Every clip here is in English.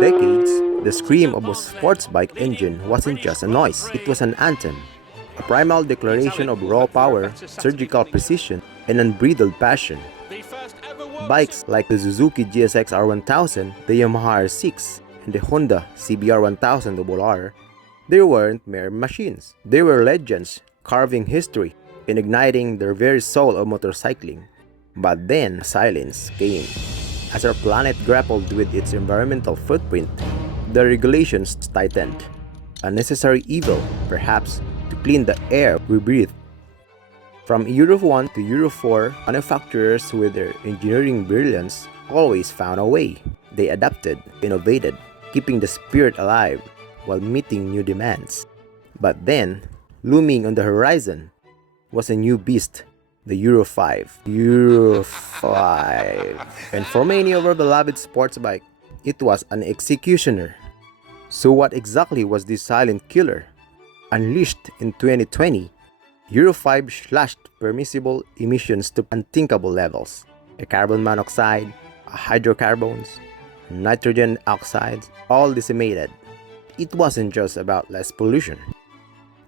decades, the scream of a sports bike engine wasn't just a noise, it was an anthem. A primal declaration of raw power, surgical precision, and unbridled passion. Bikes like the Suzuki GSX R1000, the Yamaha R6, and the Honda CBR1000RR, they weren't mere machines. They were legends, carving history, and igniting the very soul of motorcycling. But then, silence came. As our planet grappled with its environmental footprint, the regulations tightened. A necessary evil, perhaps, to clean the air we breathe. From Euro 1 to Euro 4, manufacturers with their engineering brilliance always found a way. They adapted, innovated, keeping the spirit alive while meeting new demands. But then, looming on the horizon was a new beast, the Euro 5. Euro 5. And for many of our beloved sports bike, it was an executioner. So what exactly was this silent killer? Unleashed in 2020, Euro 5 slashed permissible emissions to unthinkable levels. A carbon monoxide, hydrocarbons, nitrogen oxides, all decimated. It wasn't just about less pollution.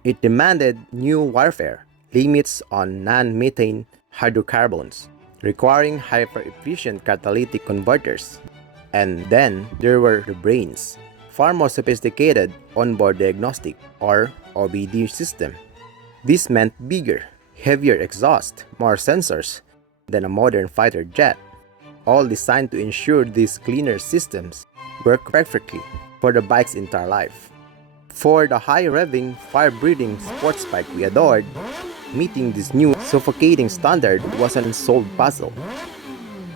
It demanded new warfare, limits on non-methane hydrocarbons, requiring hyper-efficient catalytic converters. And then there were the brains, far more sophisticated onboard diagnostic or OBD system. This meant bigger, heavier exhaust, more sensors than a modern fighter jet, all designed to ensure these cleaner systems work perfectly for the bike's entire life. For the high-revving, fire-breathing sports bike we adored, meeting this new suffocating standard was an unsolved puzzle.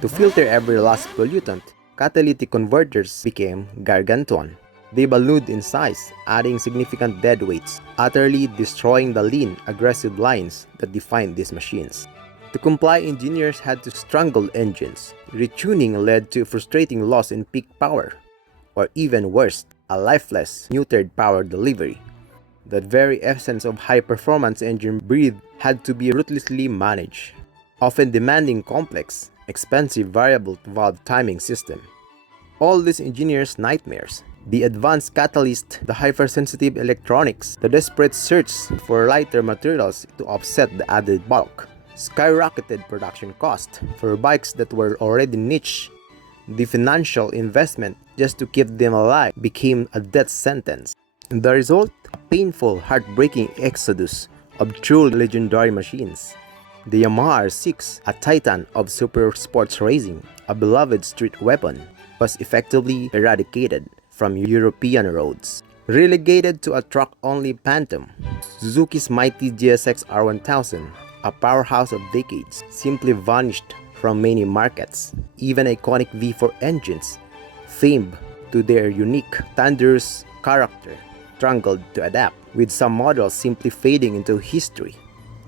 To filter every last pollutant, catalytic converters became gargantuan. They ballooned in size, adding significant dead weights, utterly destroying the lean, aggressive lines that defined these machines. To comply, engineers had to strangle engines. Retuning led to frustrating loss in peak power, or even worse, a lifeless, neutered power delivery. The very essence of high-performance engine breathe had to be ruthlessly managed, often demanding complex, expensive variable-valve timing system. All these engineers' nightmares, the advanced catalyst, the hypersensitive electronics, the desperate search for lighter materials to offset the added bulk, skyrocketed production cost for bikes that were already niche. The financial investment just to keep them alive became a death sentence. The result? A painful, heartbreaking exodus of true legendary machines. The Yamaha R6, a titan of super sports racing, a beloved street weapon, was effectively eradicated from European roads. Relegated to a truck-only phantom, Suzuki's mighty GSX R1000, a powerhouse of decades, simply vanished from many markets. Even iconic V4 engines, famed to their unique, thunderous character, struggled to adapt, with some models simply fading into history.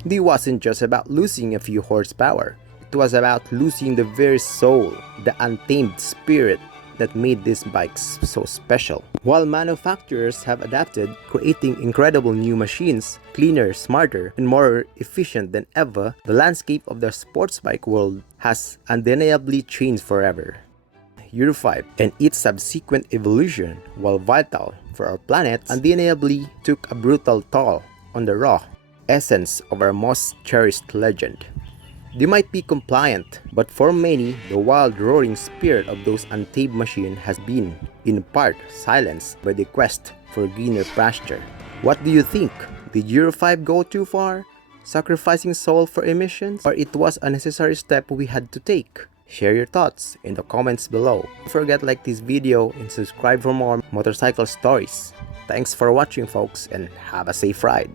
This wasn't just about losing a few horsepower, it was about losing the very soul, the untamed spirit that made these bikes so special. While manufacturers have adapted, creating incredible new machines, cleaner, smarter, and more efficient than ever, the landscape of the sports bike world has undeniably changed forever. Euro 5 and its subsequent evolution, while vital for our planet, undeniably took a brutal toll on the raw essence of our most cherished legend. They might be compliant, but for many, the wild roaring spirit of those untamed machines has been, in part, silenced by the quest for greener pasture. What do you think? Did Euro 5 go too far, sacrificing soul for emissions? Or it was a necessary step we had to take? Share your thoughts in the comments below. Don't forget to like this video and subscribe for more motorcycle stories. Thanks for watching folks, and have a safe ride.